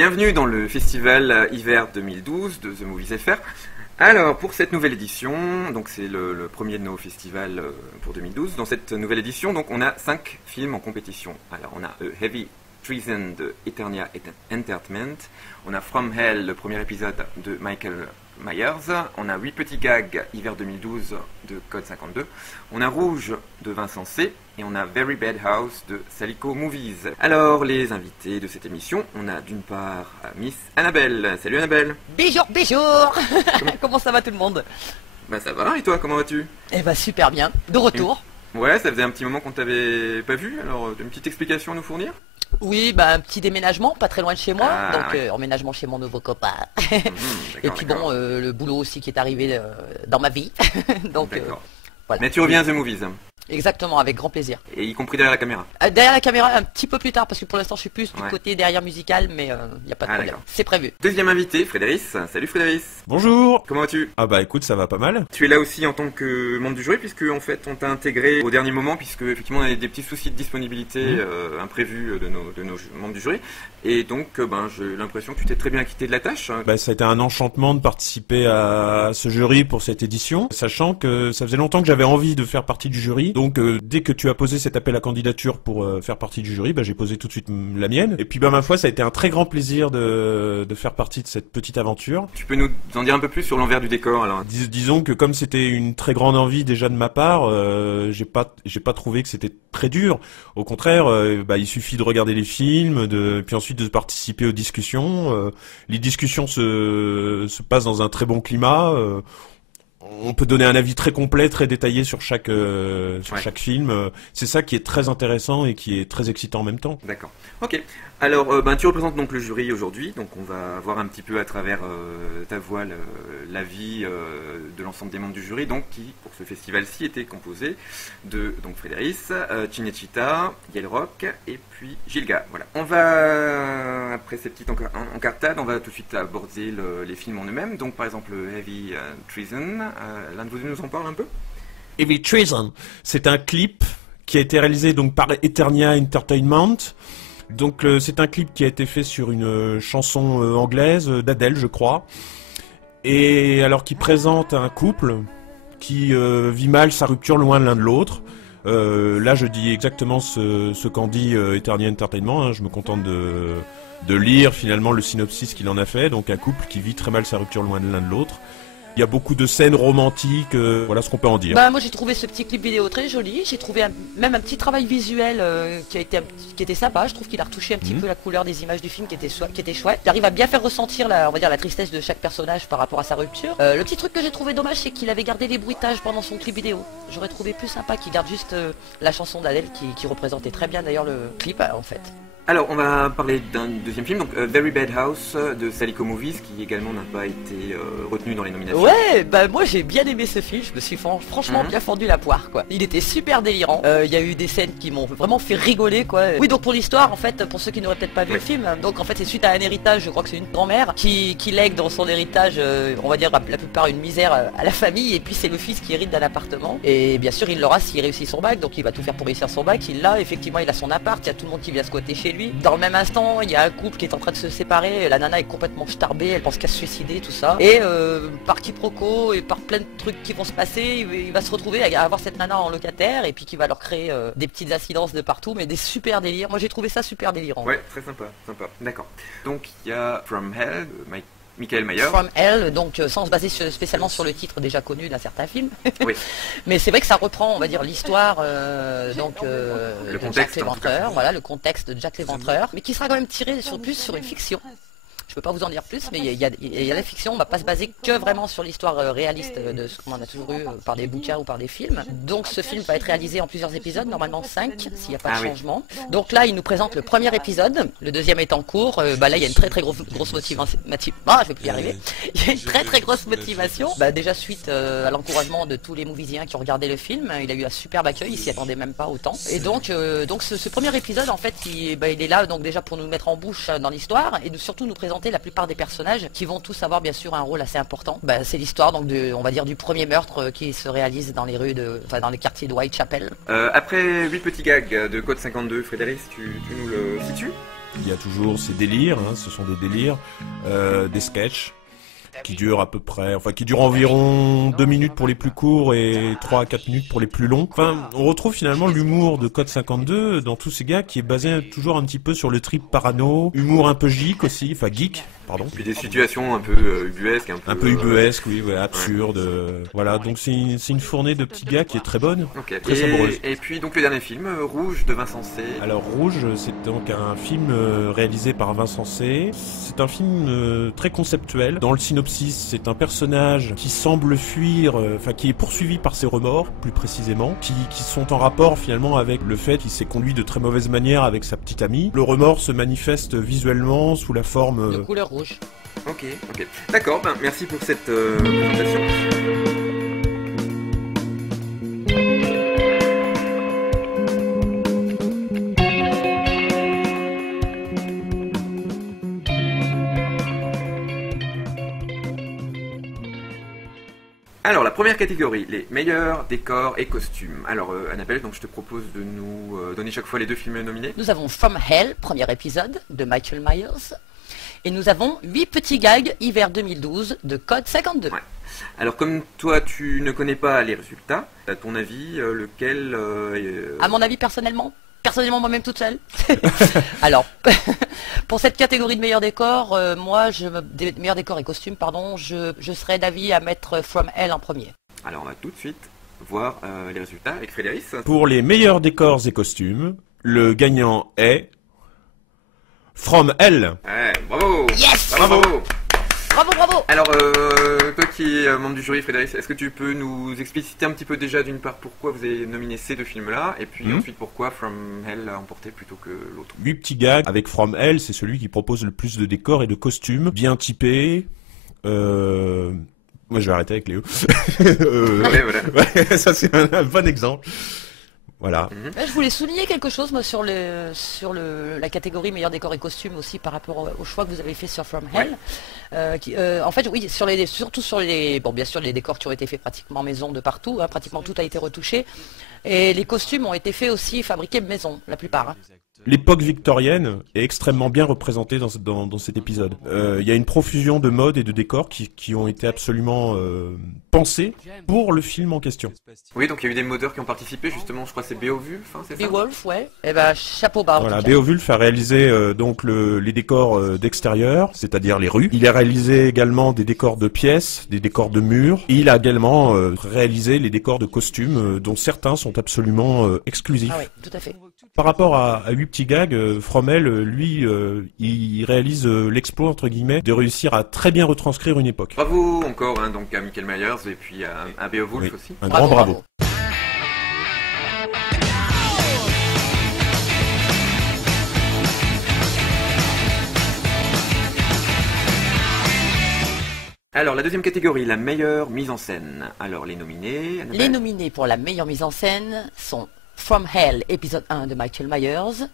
Bienvenue dans le festival hiver 2012 de The Movies FR. Alors, pour cette nouvelle édition, donc c'est le premier de nos festivals pour 2012, dans cette nouvelle édition, donc on a 5 films en compétition. Alors, on a Heavy Treason de Eternia Entertainment, on a From Hell, le premier épisode de Michael Myers, on a 8 petits gags hiver 2012 de Code 52, on a Rouge de Vincent C, et on a Very Bad House de Salico Movies. Alors, les invités de cette émission, on a d'une part Miss Annabelle. Salut Annabelle. Bonjour. Comment ça va tout le monde? Bah ça va, et toi, comment vas-tu? Eh bah super bien, de retour. Ouais, ça faisait un petit moment qu'on t'avait pas vu, alors une petite explication à nous fournir? Oui, bah un petit déménagement, pas très loin de chez moi, donc ouais. Emménagement chez mon nouveau copain. Et puis d'accord. bon, le boulot aussi qui est arrivé dans ma vie. Donc voilà. Mais tu reviens à The Movies. Exactement, avec grand plaisir. Et y compris derrière la caméra. Derrière la caméra un petit peu plus tard, parce que pour l'instant je suis plus du Ouais. côté derrière musical, mais il n'y a pas de problème. D'accord. C'est prévu. Deuxième invité, Frédéric. Salut Frédéric. Bonjour. Comment vas-tu? Ah bah écoute, ça va pas mal. Tu es là aussi en tant que membre du jury, puisque en fait on t'a intégré au dernier moment, puisque effectivement on avait des petits soucis de disponibilité imprévus de nos membres du jury. Et donc j'ai l'impression que tu t'es très bien acquitté de la tâche. Bah ça a été un enchantement de participer à ce jury pour cette édition, sachant que ça faisait longtemps que j'avais envie de faire partie du jury. Donc dès que tu as posé cet appel à candidature pour faire partie du jury, bah j'ai posé tout de suite la mienne. Et puis bah ma foi, ça a été un très grand plaisir de faire partie de cette petite aventure. Tu peux nous en dire un peu plus sur l'envers du décor alors? Disons que comme c'était une très grande envie déjà de ma part, j'ai pas trouvé que c'était très dur. Au contraire, il suffit de regarder les films, puis ensuite de participer aux discussions. Les discussions se passent dans un très bon climat. On peut donner un avis très complet, très détaillé sur chaque film. C'est ça qui est très intéressant et qui est très excitant en même temps. D'accord. Ok. Alors, tu représentes donc le jury aujourd'hui, donc on va voir un petit peu à travers ta voix l'avis de l'ensemble des membres du jury, donc qui, pour ce festival-ci, était composé de donc Frédéric, Cinecittà, Yelrock et puis Gilga. Voilà. On va, après ces petites encartades, on va tout de suite aborder les films en eux-mêmes. Donc, par exemple, Heavy Treason. L'un de vous nous en parle un peu? Heavy Treason, c'est un clip qui a été réalisé donc par Eternia Entertainment. Donc c'est un clip qui a été fait sur une chanson anglaise d'Adèle, je crois. Et alors qui présente un couple qui vit mal sa rupture loin de l'un de l'autre. Là je dis exactement ce qu'en dit Eternia Entertainment, hein. Je me contente de lire finalement le synopsis qu'il en a fait. Donc un couple qui vit très mal sa rupture loin de l'un de l'autre. Il y a beaucoup de scènes romantiques, voilà ce qu'on peut en dire. Bah moi j'ai trouvé ce petit clip vidéo très joli, j'ai trouvé même un petit travail visuel qui était sympa. Je trouve qu'il a retouché un petit peu la couleur des images du film qui était chouette. Il arrive à bien faire ressentir la tristesse de chaque personnage par rapport à sa rupture. Le petit truc que j'ai trouvé dommage, c'est qu'il avait gardé les bruitages pendant son clip vidéo. J'aurais trouvé plus sympa qu'il garde juste la chanson d'Adèle qui représentait très bien d'ailleurs le clip en fait. Alors, on va parler d'un deuxième film, donc Very Bad House de Salico Movies, qui également n'a pas été retenu dans les nominations. Ouais, bah moi j'ai bien aimé ce film, je me suis franchement bien fendu la poire quoi. Il était super délirant, il y a eu des scènes qui m'ont vraiment fait rigoler quoi. Oui, donc pour l'histoire en fait, pour ceux qui n'auraient peut-être pas vu le film, donc en fait c'est suite à un héritage, je crois que c'est une grand-mère qui lègue dans son héritage, on va dire la plupart une misère à la famille, et puis c'est le fils qui hérite d'un appartement, et bien sûr il l'aura s'il réussit son bac, donc il va tout faire pour réussir son bac. Il l'a, effectivement il a son appart, il y a tout le monde qui vient squatter chez lui. Dans le même instant, il y a un couple qui est en train de se séparer, la nana est complètement starbée, elle pense qu'à se suicider, tout ça. Et par quiproquo et par plein de trucs qui vont se passer, il va se retrouver à avoir cette nana en locataire et puis qui va leur créer des petites incidences de partout, mais des super délires. Moi j'ai trouvé ça super délirant. Ouais, très sympa. D'accord. Donc il y a From Hell, Michael Myers. From Hell, donc sans se baser spécialement sur le titre déjà connu d'un certain film. Oui. Mais c'est vrai que ça reprend, on va dire, l'histoire le de contexte, Jack l'Éventreur, voilà, le contexte de Jack l'Éventreur, mais qui sera quand même tiré plus sur une fiction. Je peux pas vous en dire plus, mais il y a la fiction, on va pas se baser que vraiment sur l'histoire réaliste de ce qu'on a toujours eu par des bouquins ou par des films. Donc ce film va être réalisé en plusieurs épisodes, normalement 5, s'il n'y a pas de changement. Donc là, il nous présente le premier épisode, le deuxième est en cours. Là, il y a une très grosse motivation. Je vais plus y arriver. Il y a une très grosse motivation. Déjà suite à l'encouragement de tous les moviesiens qui ont regardé le film, il a eu un superbe accueil, il s'y attendait même pas autant. Et donc ce premier épisode, en fait, il est là donc déjà pour nous mettre en bouche dans l'histoire et surtout nous présenter la plupart des personnages qui vont tous avoir bien sûr un rôle assez important. C'est l'histoire donc on va dire du premier meurtre qui se réalise dans les rues dans les quartiers de Whitechapel. Après 8 petits gags de Code 52, Frédéric, tu nous le situes? Il y a toujours ces délires, hein, ce sont des délires, des sketchs qui durent qui durent environ 2 minutes pour les plus courts et 3 à 4 minutes pour les plus longs. Enfin, on retrouve finalement l'humour de Code 52 dans tous ces gars qui est basé toujours un petit peu sur le trip parano, humour un peu geek aussi, pardon. Puis des situations un peu ubuesques, un peu ubuesques, oui, ouais, absurdes. Voilà, donc c'est une fournée de petits gars qui est très bonne, très savoureuse. Et puis donc le dernier film, Rouge de Vincent C. Alors Rouge, c'est donc un film réalisé par Vincent C. C'est un film très conceptuel. Dans le synopsis, c'est un personnage qui semble fuir, qui est poursuivi par ses remords, plus précisément, qui sont en rapport finalement avec le fait qu'il s'est conduit de très mauvaise manière avec sa petite amie. Le remords se manifeste visuellement sous la forme de couleur rouge. Ok. D'accord, merci pour cette présentation. Alors, la première catégorie, les meilleurs décors et costumes. Alors, Annabelle, donc je te propose de nous donner chaque fois les 2 films nominés. Nous avons From Hell, premier épisode, de Michael Myers. Et nous avons 8 petits gags, hiver 2012, de Code 52. Ouais. Alors, comme toi, tu ne connais pas les résultats, à ton avis, lequel À mon avis, personnellement moi-même toute seule. Alors, pour cette catégorie de meilleurs décors, meilleurs décors et costumes, pardon, je serais d'avis à mettre From Hell en premier. Alors, on va tout de suite voir les résultats avec Frédéric. Pour les meilleurs décors et costumes, le gagnant est From Hell. Ouais, bravo. Yes. Bravo. Bravo. Alors, toi qui es membre du jury, Frédéric, est-ce que tu peux nous expliciter un petit peu déjà d'une part pourquoi vous avez nominé ces 2 films-là, et puis ensuite pourquoi From Hell a emporté plutôt que l'autre? 8 petits gags avec From Hell, c'est celui qui propose le plus de décors et de costumes, bien typés. Moi je vais arrêter avec Léo. Voilà. Ouais, ça c'est un bon exemple. Voilà. Je voulais souligner quelque chose moi, sur la catégorie meilleurs décors et costumes aussi par rapport au choix que vous avez fait sur From Hell. En fait, oui, surtout sur bien sûr les décors qui ont été faits pratiquement maison de partout, hein, pratiquement tout a été retouché. Et les costumes ont été faits aussi, fabriqués maison, la plupart. Hein. L'époque victorienne est extrêmement bien représentée dans cet épisode. Il y a une profusion de modes et de décors qui ont été absolument pensés pour le film en question. Oui, donc il y a eu des modeurs qui ont participé, justement, je crois que c'est Beowulf, hein, c'est ça? Beowulf, ouais. Et chapeau bas. Voilà, Beowulf a réalisé les décors d'extérieur, c'est-à-dire les rues. Il a réalisé également des décors de pièces, des décors de murs. Et il a également réalisé les décors de costumes, dont certains sont absolument exclusifs. Ah oui, tout à fait. Par rapport à 8 petits gags, Frommel, lui, il réalise l'exploit, entre guillemets, de réussir à très bien retranscrire une époque. Bravo encore, hein, donc à Michael Myers et puis à Beowulf aussi. Un grand bravo. Alors, la deuxième catégorie, la meilleure mise en scène. Alors, les nominés... Les nominés pour la meilleure mise en scène sont From Hell, épisode 1 de Michael Myers,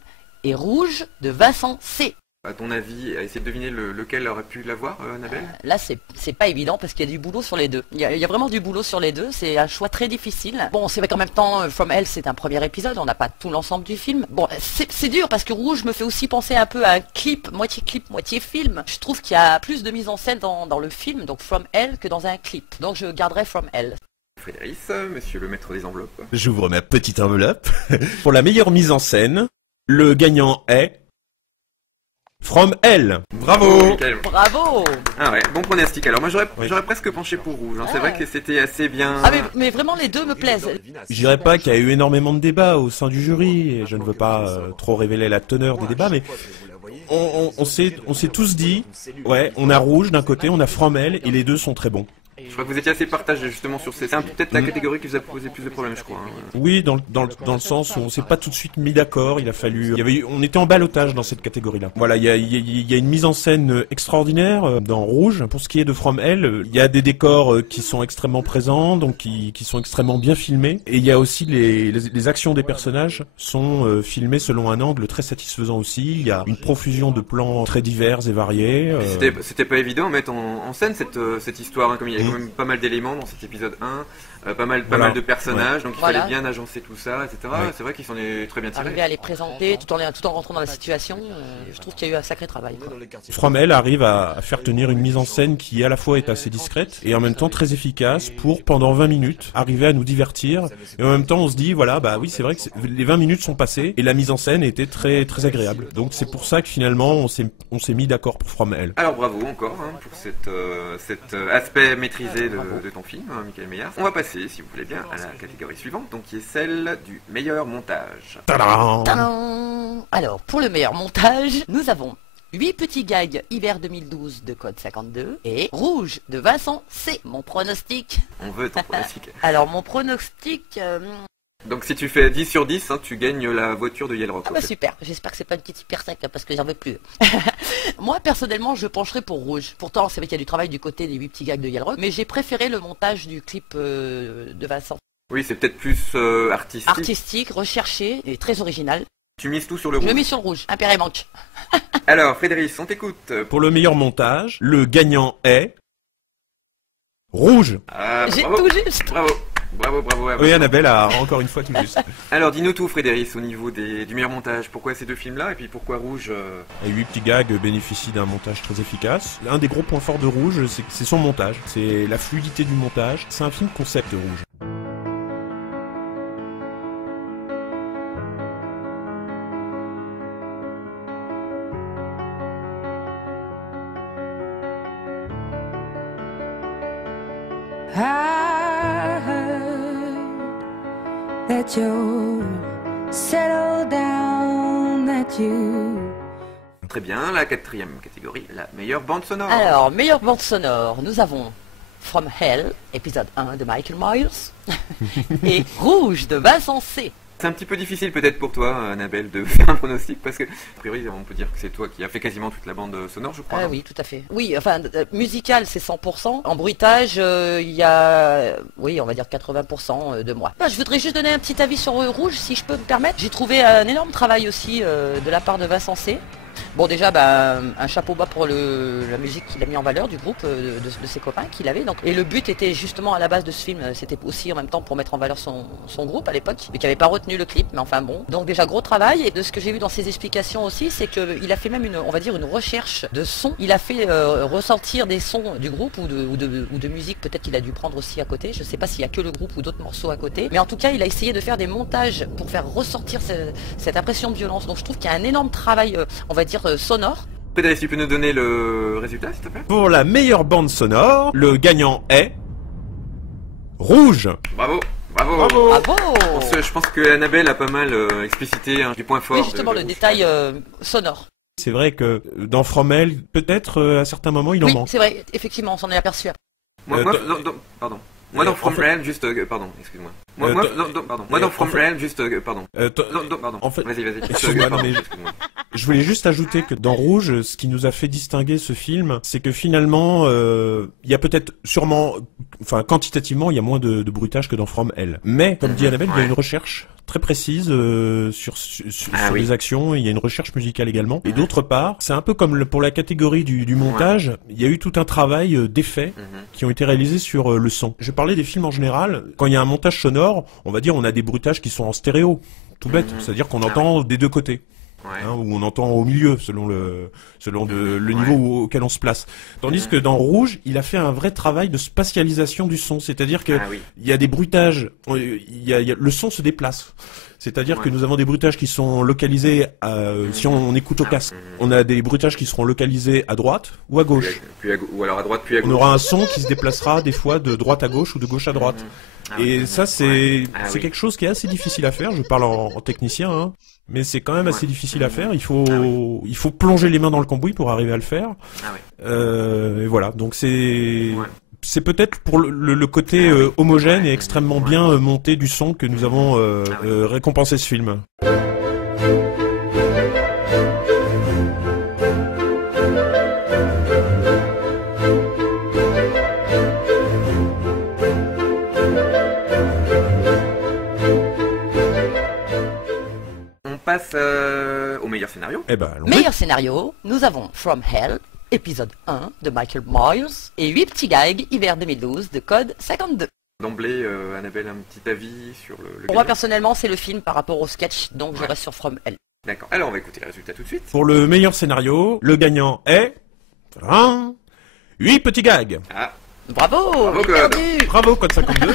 et Rouge de Vincent C. À ton avis, essayer de deviner lequel aurait pu l'avoir, Annabelle? Là, c'est pas évident parce qu'il y a du boulot sur les deux. Il y a vraiment du boulot sur les deux, c'est un choix très difficile. Bon, c'est vrai qu'en même temps, From Hell, c'est un premier épisode, on n'a pas tout l'ensemble du film. Bon, c'est dur parce que Rouge me fait aussi penser un peu à un clip, moitié film. Je trouve qu'il y a plus de mise en scène dans le film, donc From Hell, que dans un clip. Donc je garderai From Hell. Frédéric, monsieur le maître des enveloppes. J'ouvre ma petite enveloppe. Pour la meilleure mise en scène, le gagnant est... From Hell. Bravo. Bravo. Ah ouais, bon pronostic. Alors moi j'aurais presque penché pour Rouge. Hein. C'est vrai que c'était assez bien. Ah mais vraiment les deux me plaisent. Je dirais pas qu'il y a eu énormément de débats au sein du jury. Et je ne veux pas trop révéler la teneur des débats, mais on s'est tous dit, ouais, on a Rouge d'un côté, on a From Hell et les deux sont très bons. Je crois que vous étiez assez partagé justement sur ces... C'est peut-être la catégorie qui vous a posé plus de problèmes, je crois. Hein. Oui, dans le sens où on s'est pas tout de suite mis d'accord. On était en ballottage dans cette catégorie-là. Voilà, il y a une mise en scène extraordinaire dans Rouge. Pour ce qui est de From Hell, il y a des décors qui sont extrêmement présents, donc qui sont extrêmement bien filmés. Et il y a aussi les actions des personnages sont filmées selon un angle très satisfaisant aussi. Il y a une profusion de plans très divers et variés. C'était pas évident de mettre en scène cette histoire, hein, comme il y a quand même pas mal d'éléments dans cet épisode 1. pas mal de personnages, donc il fallait bien agencer tout ça, etc. C'est vrai qu'ils s'en est très bien tirés. Arriver à les présenter tout en rentrant dans la situation, je trouve qu'il y a eu un sacré travail. From Hell arrive à faire tenir une mise en scène qui à la fois est assez discrète et en même temps très efficace pour, pendant 20 minutes, arriver à nous divertir. Et en même temps, on se dit, voilà, bah oui, c'est vrai que les 20 minutes sont passées et la mise en scène était très, très agréable. Donc c'est pour ça que finalement, on s'est mis d'accord pour From Hell. Alors bravo encore pour cet aspect maîtrisé de ton film, Michael Meyers. On va passer, si vous voulez bien, à la catégorie suivante, donc qui est celle du meilleur montage. Tadam ! Tadam ! Alors, pour le meilleur montage, nous avons 8 petits gags hiver 2012 de Code 52 et Rouge de Vincent C. Mon pronostic. On veut ton pronostic. Alors, mon pronostic... Donc si tu fais 10 sur 10, tu gagnes la voiture de Yale Rock. Ah bah super, j'espère que c'est pas une petite hyper sec parce que j'en veux plus. Moi personnellement je pencherai pour Rouge. Pourtant c'est vrai qu'il y a du travail du côté des 8 petits gags de Yale Rock, mais j'ai préféré le montage du clip de Vincent. Oui, c'est peut-être plus artistique. Artistique, recherché et très original. Tu mises tout sur le rouge. Je mets sur le rouge, un père manque. Alors Frédéric, on t'écoute. Pour le meilleur montage, le gagnant est... Rouge. J'ai tout juste. Bravo. Bravo. Oui, Annabelle a encore une fois tout juste. Alors, dis-nous tout, Frédéric, au niveau du meilleur montage. Pourquoi ces deux films-là et puis pourquoi Rouge Les 8 petits gags bénéficient d'un montage très efficace. L'un des gros points forts de Rouge, c'est son montage. C'est la fluidité du montage. C'est un film concept, Rouge. That you settle down, that you... Très bien, la quatrième catégorie, la meilleure bande sonore. Alors, meilleure bande sonore, nous avons From Hell, épisode 1 de Michael Myers, et Rouge de Vincent C. C'est un petit peu difficile peut-être pour toi, Annabelle, de faire un pronostic, parce que, a priori, on peut dire que c'est toi qui as fait quasiment toute la bande sonore, je crois. Oui, tout à fait. Oui, enfin, musical, c'est 100%. En bruitage, il y a, oui, on va dire 80% de moi. Je voudrais juste donner un petit avis sur Rouge, si je peux me permettre. J'ai trouvé un énorme travail aussi de la part de Vincent C. Bon, déjà, un chapeau bas pour la musique qu'il a mis en valeur du groupe, de ses copains qu'il avait. Donc. Et le but était justement à la base de ce film, c'était aussi en même temps pour mettre en valeur son groupe à l'époque, mais qui n'avait pas retenu le clip, mais enfin bon. Donc déjà, gros travail. Et de ce que j'ai vu dans ses explications aussi, c'est qu'il a fait même on va dire une recherche de son. Il a fait ressortir des sons du groupe ou de musique, peut-être qu'il a dû prendre aussi à côté. Je sais pas s'il y a que le groupe ou d'autres morceaux à côté. Mais en tout cas, il a essayé de faire des montages pour faire ressortir cette impression de violence. Donc je trouve qu'il y a un énorme travail, on va dire, sonore. Frédéric, tu peux nous donner le résultat, s'il te plaît? Pour la meilleure bande sonore, le gagnant est... Rouge. Bravo. Je pense que Annabelle a pas mal explicité du point fort. Oui, justement, le détail sonore. C'est vrai que dans From Hell, peut-être à certains moments, il en manque. Oui, c'est vrai, effectivement, on s'en est aperçu. Pardon. Moi dans From Hell, juste... pardon, excuse-moi. Moi dans From Hell, juste... pardon. Pardon. En fait, vas-y. Excuse-moi. Je voulais juste ajouter que dans Rouge, ce qui nous a fait distinguer ce film, c'est que finalement, il y a peut-être sûrement... Enfin, quantitativement, il y a moins de bruitage que dans From Hell. Mais, comme dit Annabelle, il y a une recherche très précise sur les actions, il y a une recherche musicale également. Et d'autre part, c'est un peu comme pour la catégorie du montage, il y a eu tout un travail d'effets qui ont été réalisés sur le son. Je parlais des films en général, quand il y a un montage sonore, on va dire on a des bruitages qui sont en stéréo, tout bête, c'est-à-dire qu'on entend des deux côtés. Ou on entend au milieu selon le niveau auquel on se place. Tandis que dans Rouge, il a fait un vrai travail de spatialisation du son, c'est-à-dire que il y a des bruitages, le son se déplace. C'est-à-dire que nous avons des bruitages qui sont localisés si on écoute au casque. On a des bruitages qui seront localisés à droite ou à gauche. Ou alors à droite puis à gauche. On aura un son qui se déplacera des fois de droite à gauche ou de gauche à droite. Et ça, c'est quelque chose qui est assez difficile à faire. Je parle en technicien, hein. Mais c'est quand même assez difficile à faire. Il faut plonger les mains dans le cambouis pour arriver à le faire. Et voilà. Donc c'est peut-être pour le côté homogène et extrêmement bien monté du son que nous avons récompensé ce film. Passe au meilleur scénario. Meilleur scénario, nous avons From Hell, épisode 1 de Michael Myers et 8 petits gags hiver 2012 de Code 52. D'emblée, Annabelle, un petit avis sur le Pour moi, gagnant. personnellement, c'est le film par rapport au sketch, donc je Ouais. reste sur From Hell. D'accord. Alors, on va écouter les résultats tout de suite. Pour le meilleur scénario, le gagnant est... 8 petits gags. Ah, Bravo, Bravo, j'ai Code. perdu. Bravo, code 52.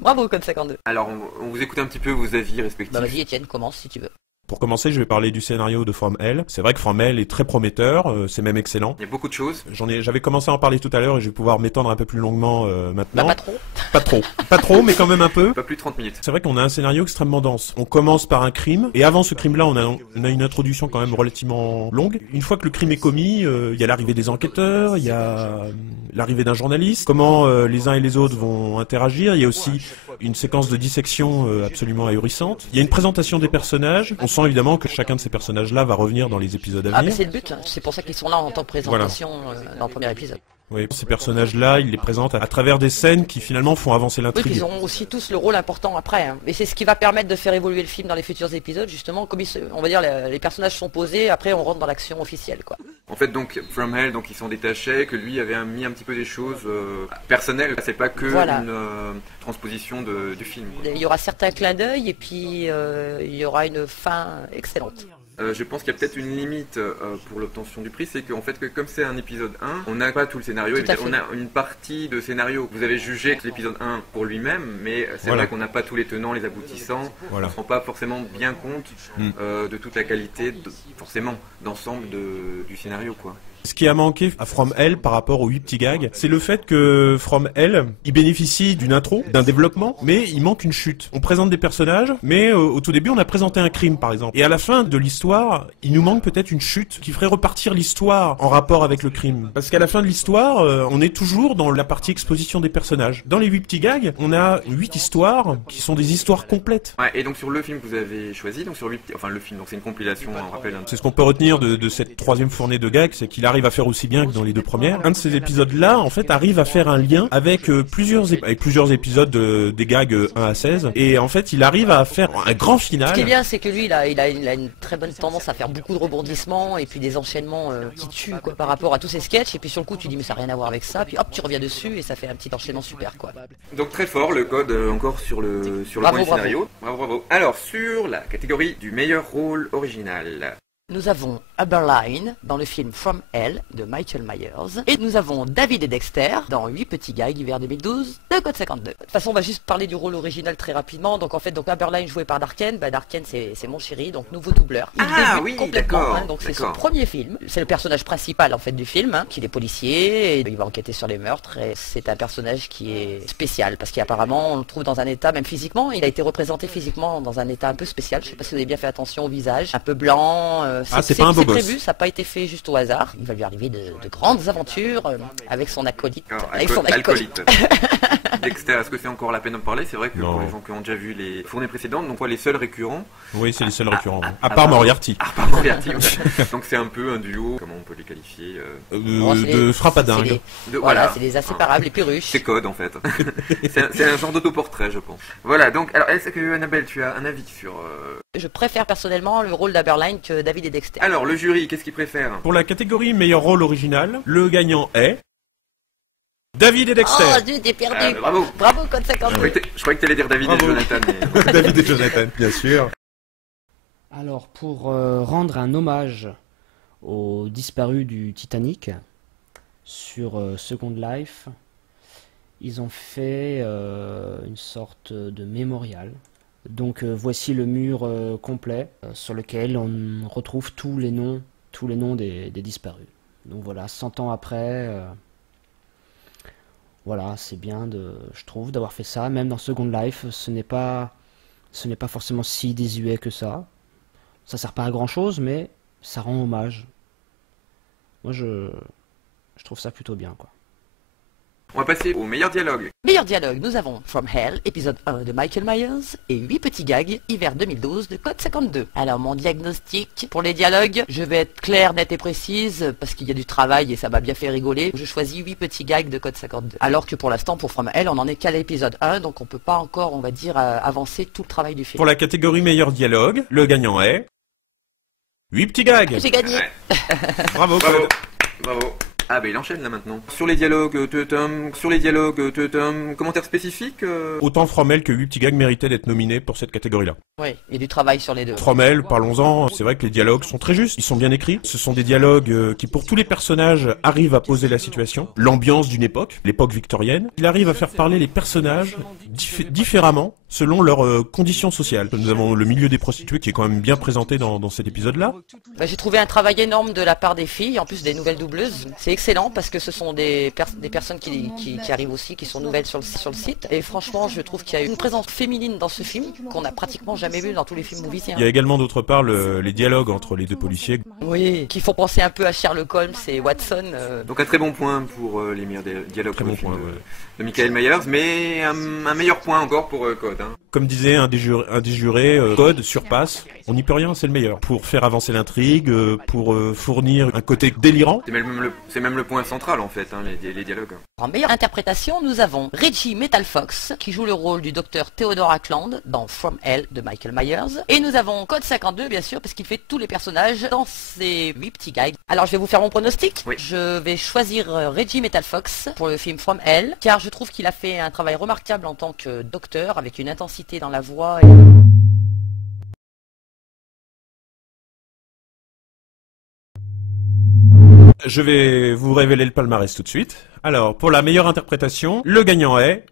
Bravo, Code 52. alors, on vous écoute un petit peu vos avis respectifs. Bah vas-y, Étienne, commence si tu veux. Pour commencer, je vais parler du scénario de From Hell. C'est vrai que From Hell est très prometteur, c'est même excellent. Il y a beaucoup de choses. J'avais commencé à en parler tout à l'heure et je vais pouvoir m'étendre un peu plus longuement Bah maintenant. pas trop. Pas trop. Pas trop, mais quand même un peu. Pas plus de 30 minutes. C'est vrai qu'on a un scénario extrêmement dense. On commence par un crime, et avant ce crime-là, on a une introduction quand même relativement longue. Une fois que le crime est commis, il y a l'arrivée des enquêteurs, il y a l'arrivée d'un journaliste, comment les uns et les autres vont interagir. Il y a aussi une séquence de dissection absolument ahurissante. Il y a une présentation des personnages. On sent évidemment que chacun de ces personnages-là va revenir dans les épisodes à Ah, mais venir. c'est le but. C'est pour ça qu'ils sont là en tant que présentation dans le premier épisode. Oui, ces personnages-là, ils les présentent à travers des scènes qui finalement font avancer Oui, puis l'intrigue. ils auront aussi tous le rôle important après. Hein. Et c'est ce qui va permettre de faire évoluer le film dans les futurs épisodes, justement. Comme on va dire, les personnages sont posés, après on rentre dans l'action officielle, quoi. En fait, donc, From Hell, donc, ils s'en détachaient, que lui avait mis un petit peu des choses personnelles. C'est pas que Voilà. une transposition du film. Quoi. Il y aura certains clins d'œil et puis il y aura une fin excellente. Je pense qu'il y a peut-être une limite pour l'obtention du prix, c'est qu'en fait, que comme c'est un épisode 1, on n'a pas tout le scénario, Tout à fait. on a une partie de scénario. Vous avez jugé l'épisode 1 pour lui-même, mais c'est Voilà. vrai qu'on n'a pas tous les tenants, les aboutissants, Voilà. on se rend pas forcément bien compte Mm. de toute la qualité, forcément, d'ensemble du scénario, quoi. Ce qui a manqué à From Hell par rapport aux 8 petits gags, c'est le fait que From Hell, il bénéficie d'une intro, d'un développement, mais il manque une chute. On présente des personnages, mais au tout début, on a présenté un crime, par exemple. Et à la fin de l'histoire, il nous manque peut-être une chute qui ferait repartir l'histoire en rapport avec le crime. Parce qu'à la fin de l'histoire, on est toujours dans la partie exposition des personnages. Dans les 8 petits gags, on a 8 histoires qui sont des histoires complètes. Ouais, et donc sur le film que vous avez choisi, donc sur enfin le film, donc c'est une compilation, on rappelle. C'est ce qu'on peut retenir de cette troisième fournée de gags, c'est qu'il arrive à faire aussi bien que dans les deux premières. Un de ces épisodes-là, en fait, arrive à faire un lien avec plusieurs épisodes des gags 1 à 16. Et en fait, il arrive à faire un grand final. Ce qui est bien, c'est que lui, il a une très bonne tendance à faire beaucoup de rebondissements et puis des enchaînements qui tuent quoi, par rapport à tous ses sketchs. Et puis sur le coup, tu dis mais ça n'a rien à voir avec ça. Puis hop, tu reviens dessus et ça fait un petit enchaînement super quoi. Donc très fort le code encore sur le Bravo, point du bravo. scénario. Bravo, bravo. Alors sur la catégorie du meilleur rôle original. Nous avons Aberline dans le film From Hell de Michael Myers. Et nous avons David et Dexter dans 8 petits gags hiver 2012 de Code 52. De toute façon, on va juste parler du rôle original très rapidement. Donc en fait, Aberline joué par Darken. Darken c'est mon chéri, donc nouveau doubleur. Il Ah débute oui, complètement, d'accord, hein, donc c'est son d'accord. premier film. C'est le personnage principal en fait du film, hein, qu'il est policier, et il va enquêter sur les meurtres. Et c'est un personnage qui est spécial parce qu'apparemment on le trouve dans un état, même physiquement, il a été représenté physiquement dans un état un peu spécial. Je sais pas si vous avez bien fait attention au visage, un peu blanc. c'est pas un beau gosse. Prévu, ça n'a pas été fait juste au hasard. Il va lui arriver de grandes aventures avec son acolyte. Alors, Avec son alcoolite. Dexter, est-ce que c'est encore la peine d'en parler? C'est vrai que Non. pour les gens qui ont déjà vu les fournées précédentes, donc les seuls récurrents, Oui, c'est les seuls récurrents. À part Moriarty. à part Moriarty, donc c'est un peu un duo, comment on peut les qualifier Oh, c'est De les- frappe à c'est dingue. les- Voilà, c'est les inséparables, les perruches. C'est code en fait. c'est un genre d'autoportrait, je pense. Voilà, donc, alors est-ce que Annabelle, tu as un avis sur. Je préfère personnellement le rôle d'Aberline que David et Dexter. Alors, le jury, qu'est-ce qu'il préfère? Pour la catégorie meilleur rôle original, le gagnant est... David et Dexter. Oh, Dieu, t'es perdu. Bravo! Bravo, Code Je 52. croyais que t'allais dire David Bravo. et Jonathan, mais. David et Jonathan, bien sûr. Alors, pour rendre un hommage aux disparus du Titanic sur Second Life, ils ont fait une sorte de mémorial. Donc voici le mur complet sur lequel on retrouve tous les noms des disparus. Donc voilà, 100 ans après, voilà, c'est bien je trouve, d'avoir fait ça. Même dans Second Life, ce n'est pas forcément si désuet que ça. Ça sert pas à grand chose, mais ça rend hommage. Moi, je trouve ça plutôt bien, quoi. On va passer au meilleur dialogue. Meilleur dialogue, nous avons From Hell, épisode 1 de Michael Myers, et 8 petits gags, hiver 2012 de Code 52. Alors mon diagnostic pour les dialogues, je vais être claire, nette et précise, parce qu'il y a du travail et ça m'a bien fait rigoler. Je choisis 8 petits gags de Code 52. Alors que pour l'instant, pour From Hell, on en est qu'à l'épisode 1, donc on peut pas encore, on va dire, avancer tout le travail du film. Pour la catégorie meilleur dialogue, le gagnant est... 8 petits gags. J'ai gagné. Ouais. Bravo, Bravo! Code. Bravo! Ah bah il enchaîne là maintenant. Sur les dialogues, commentaires spécifiques Autant From Hell que 8 petits gags méritaient d'être nominés pour cette catégorie-là. Oui, et du travail sur les deux. From Hell, parlons-en, c'est vrai que les dialogues sont très justes, ils sont bien écrits. Ce sont des dialogues qui, pour tous les personnages, arrivent à poser la situation, l'ambiance d'une époque, l'époque victorienne. Il arrive à faire parler les personnages différemment selon leurs conditions sociales. Nous avons le milieu des prostituées qui est quand même bien présenté dans cet épisode-là. Bah, j'ai trouvé un travail énorme de la part des filles, en plus des nouvelles doubleuses. C'est excellent parce que ce sont des personnes qui arrivent aussi, qui sont nouvelles sur le site. Et franchement, je trouve qu'il y a une présence féminine dans ce film qu'on n'a pratiquement jamais vu dans tous les films moviesiens. Il y a également d'autre part les dialogues entre les deux policiers. Oui, qui font penser un peu à Sherlock Holmes et Watson. Donc un très bon point pour les meilleurs dialogues Très bon point, de Michael Myers, mais un meilleur point encore pour Code. Hein. Comme disait un des jurés, Code surpasse. On n'y peut rien, c'est le meilleur. Pour faire avancer l'intrigue, pour fournir un côté délirant. C'est même le point central en fait, hein, les dialogues. En meilleure interprétation, nous avons Reggie Metal Fox, qui joue le rôle du docteur Theodore Ackland dans From Hell de Michael Myers. Et nous avons Code 52, bien sûr, parce qu'il fait tous les personnages dans ses 8 petits gags. Alors je vais vous faire mon pronostic. Oui. Je vais choisir Reggie Metal Fox pour le film From Hell, car je trouve qu'il a fait un travail remarquable en tant que docteur, avec une intensité dans la voix. Je vais vous révéler le palmarès tout de suite. Alors, pour la meilleure interprétation, le gagnant est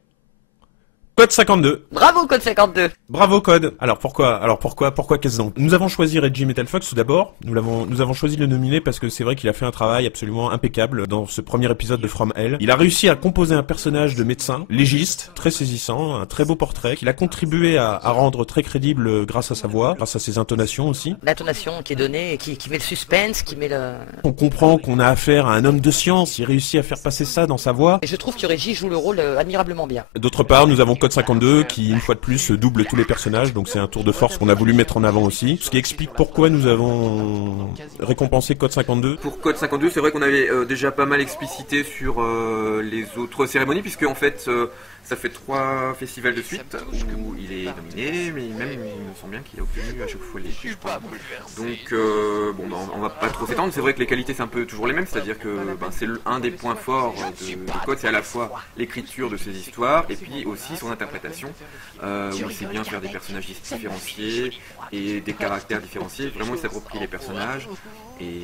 Code 52. Bravo Code 52. Bravo Code. Alors pourquoi qu'est-ce donc? Nous avons choisi Reggie Metal Fox tout d'abord. Nous avons choisi de le nominer parce que c'est vrai qu'il a fait un travail absolument impeccable dans ce premier épisode de From Hell. Il a réussi à composer un personnage de médecin légiste, très saisissant, un très beau portrait qu'il a contribué à rendre très crédible grâce à sa voix, grâce à ses intonations aussi. L'intonation qui est donnée, qui met le suspense, qui met le... On comprend qu'on a affaire à un homme de science, il réussit à faire passer ça dans sa voix. Et je trouve que Reggie joue le rôle admirablement bien. D'autre part, nous avons Code 52 qui, une fois de plus, double tous les personnages, donc c'est un tour de force qu'on a voulu mettre en avant aussi. Ce qui explique pourquoi nous avons récompensé Code 52. Pour Code 52, c'est vrai qu'on avait déjà pas mal explicité sur les autres cérémonies, puisque en fait, ça fait 3 festivals de suite où il est nominé, mais même il me semble bien qu'il a obtenu à chaque fois les prix, je crois. Donc, on va pas trop s'étendre. C'est vrai que les qualités, c'est un peu toujours les mêmes, c'est-à-dire que c'est un des points forts de Code, c'est à la fois l'écriture de ses histoires et puis aussi son interprétation, où il sait bien faire des personnages différenciés et des caractères différenciés. Vraiment, il s'approprie les personnages et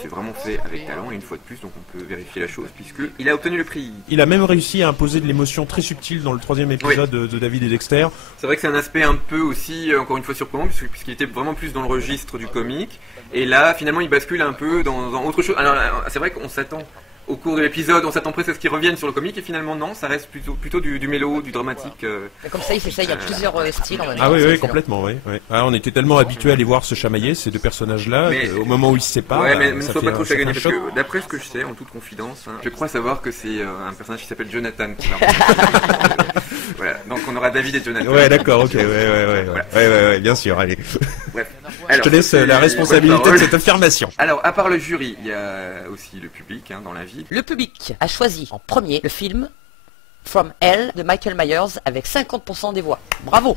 c'est vraiment fait avec talent. Et une fois de plus, donc on peut vérifier la chose puisqu'il a obtenu le prix. Il a même réussi à imposer de l'émotion très subtile dans le 3e épisode de David et Dexter. C'est vrai que c'est un aspect un peu aussi, encore une fois, surprenant puisqu'il était vraiment plus dans le registre du comique. Et là, finalement, il bascule un peu dans autre chose. Alors, c'est vrai qu'on s'attend au cours de l'épisode, on s'attend presque à ce qu'ils reviennent sur le comique et finalement non, ça reste plutôt du mélo, du dramatique. Comme ça, il fait ça, il y a plusieurs styles en même temps. Ah oui, complètement, oui. Ah, on était tellement habitués à les voir se chamailler, ces deux personnages-là, au moment où ils se séparent. Ouais, mais ne sois pas trop chagriné parce que d'après ce que je sais, en toute confidence, je crois savoir que c'est un personnage qui s'appelle Jonathan qui va voilà, donc on aura David et Jonathan. Ouais, d'accord, ok, ouais, bien sûr, allez. Bref. Alors, je te laisse la responsabilité de cette affirmation. Alors, à part le jury, il y a aussi le public dans la vie. Le public a choisi en premier le film From Hell de Michael Myers avec 50% des voix. Bravo.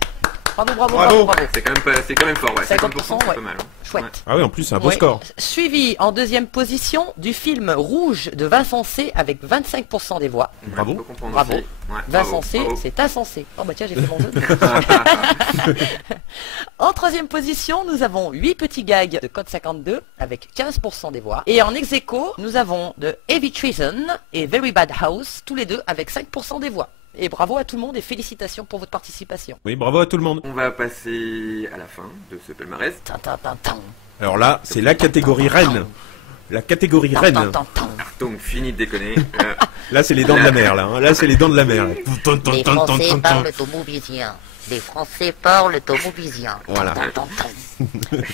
Bravo. C'est quand même fort, ouais. 50%, c'est ouais. pas mal. Hein. Chouette. Ouais. Ah oui, en plus, c'est un beau score. Suivi en deuxième position du film Rouge de Vincent C avec 25% des voix. Bravo. Bravo. Ouais, Vincent C, bravo. c'est insensé. Oh bah tiens, j'ai fait mon jeu. En troisième position, nous avons 8 petits gags de Code 52 avec 15% des voix. Et en ex-aequo, nous avons de Heavy Treason et Very Bad House, tous les deux avec 5% des voix. Et bravo à tout le monde et félicitations pour votre participation. Oui, bravo à tout le monde. On va passer à la fin de ce palmarès. Alors là, c'est la catégorie reine. La catégorie reine. Donc, fini de déconner. Là, c'est les dents de la mer, là. Hein. Là, c'est les dents de la mer. Là. Les Français parlent tomovisien. Les Français parlent tomovisien. Voilà.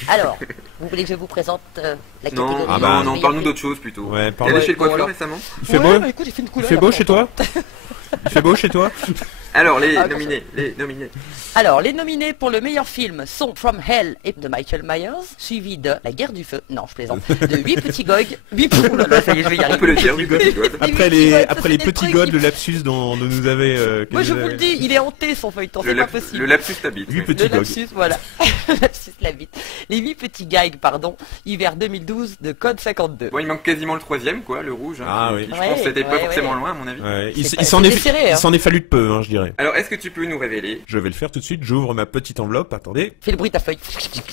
Alors, vous voulez que je vous présente la catégorie? Non, parle-nous d'autre chose plutôt. Ouais, T'es allé chez le coiffeur récemment? Il fait beau Écoute, il fait une Il couleur. fait beau chez toi? Il fait beau chez toi? Alors, les Ah, nominés, les nominés. Alors, les nominés pour le meilleur film sont From Hell et de Michael Myers, suivi de La Guerre du Feu, non je plaisante, de 8 petits gogs, 8 ça y est, je vais y On peut le arriver. dire, oui, petit God. Après Oui, ouais, ça, après les c'est des petits trucs gods, qui- le lapsus dont nous avait... Moi je vous le dis, il est hanté son feuilleton, c'est pas possible. Le lapsus t'habite. Huit oui. petits Le gogs. lapsus, voilà. Le lapsus la bite. Les 8 petits gags, pardon, hiver 2012 de Code 52. Bon, il manque quasiment le troisième, quoi, le rouge. Ah oui. Je Ouais, pense que c'était pas ouais, forcément ouais. loin, à mon avis. Ouais, C'est pas- il s'en c'est est, desserré, hein. il s'en est fallu de peu, hein, je dirais. Alors, est-ce que tu peux nous révéler? Je vais le faire tout de suite, j'ouvre ma petite enveloppe, attendez. Fais le bruit de ta feuille.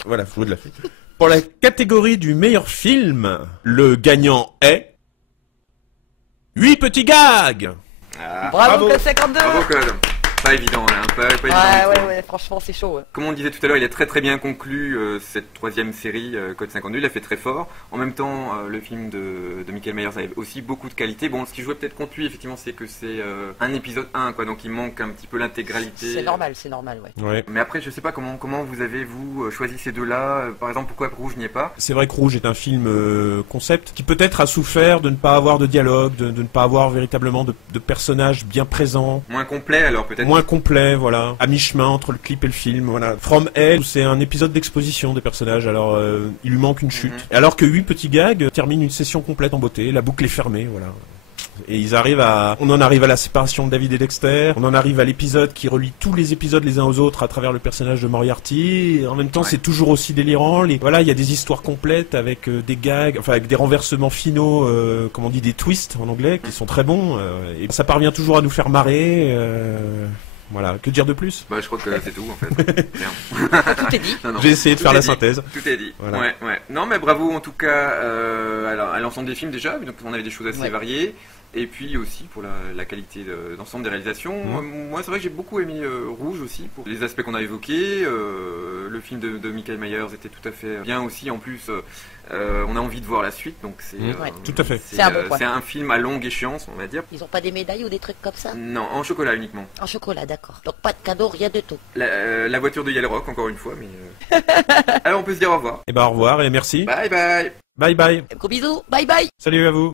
Voilà, je vous de la feuille. Pour la catégorie du meilleur film, le gagnant est... 8 petits gags. Ah, Bravo, bravo. Code 52. bravo, Code. Pas évident, là. Pas évident. du Ouais, tout. ouais, franchement c'est chaud. Ouais. Comme on disait tout à l'heure, il a très très bien conclu cette troisième série, Code 52, il a fait très fort. En même temps, le film de Michael Myers avait aussi beaucoup de qualité. Bon, ce qui jouait peut-être contre lui, effectivement, c'est que c'est un épisode 1, quoi, donc il manque un petit peu l'intégralité. C'est normal, ouais. Ouais. Mais après, je sais pas comment vous avez, vous, choisi ces deux-là. Par exemple, pourquoi Rouge n'y est pas? C'est vrai que Rouge est un film concept qui peut-être a souffert de ne pas avoir de dialogue, de ne pas avoir véritablement de personnages bien présents. Moins complet, alors peut-être. Moins complet, voilà. À mi-chemin entre le clip et le film, voilà. From Hell, c'est un épisode d'exposition des personnages, alors il lui manque une chute. Alors que 8 petits gags terminent une session complète en beauté, la boucle est fermée, voilà. Et on en arrive à la séparation de David et Dexter, on en arrive à l'épisode qui relie tous les épisodes les uns aux autres à travers le personnage de Moriarty, et en même temps Ouais. c'est toujours aussi délirant, voilà, il y a des histoires complètes avec des gags, enfin avec des renversements finaux, comme on dit, des twists en anglais, qui sont très bons, et ça parvient toujours à nous faire marrer, voilà, que dire de plus? Bah, je crois que c'est tout, en fait. Bien. Tout est dit. Non, non. J'ai essayé de Tout faire est la dit. synthèse. Tout est dit. Voilà. Ouais, ouais. Non, mais bravo en tout cas alors, à l'ensemble des films déjà. Donc on avait des choses assez Ouais. variées. Et puis aussi pour la qualité d'ensemble des réalisations. Moi, c'est vrai que j'ai beaucoup aimé Rouge aussi pour les aspects qu'on a évoqués. Le film de Michael Myers était tout à fait bien aussi. En plus, on a envie de voir la suite. Donc c'est Ouais. Tout à fait. C'est un bon point. c'est un film à longue échéance, on va dire. Ils ont pas des médailles ou des trucs comme ça? Non, en chocolat uniquement. En chocolat, d'accord. Donc pas de cadeau, rien de tout. La voiture de Yellow Rock, encore une fois. Mais alors on peut se dire au revoir. Et bah au revoir et merci. Bye bye. Bye bye. Gros bisous, bye bye. Salut à vous.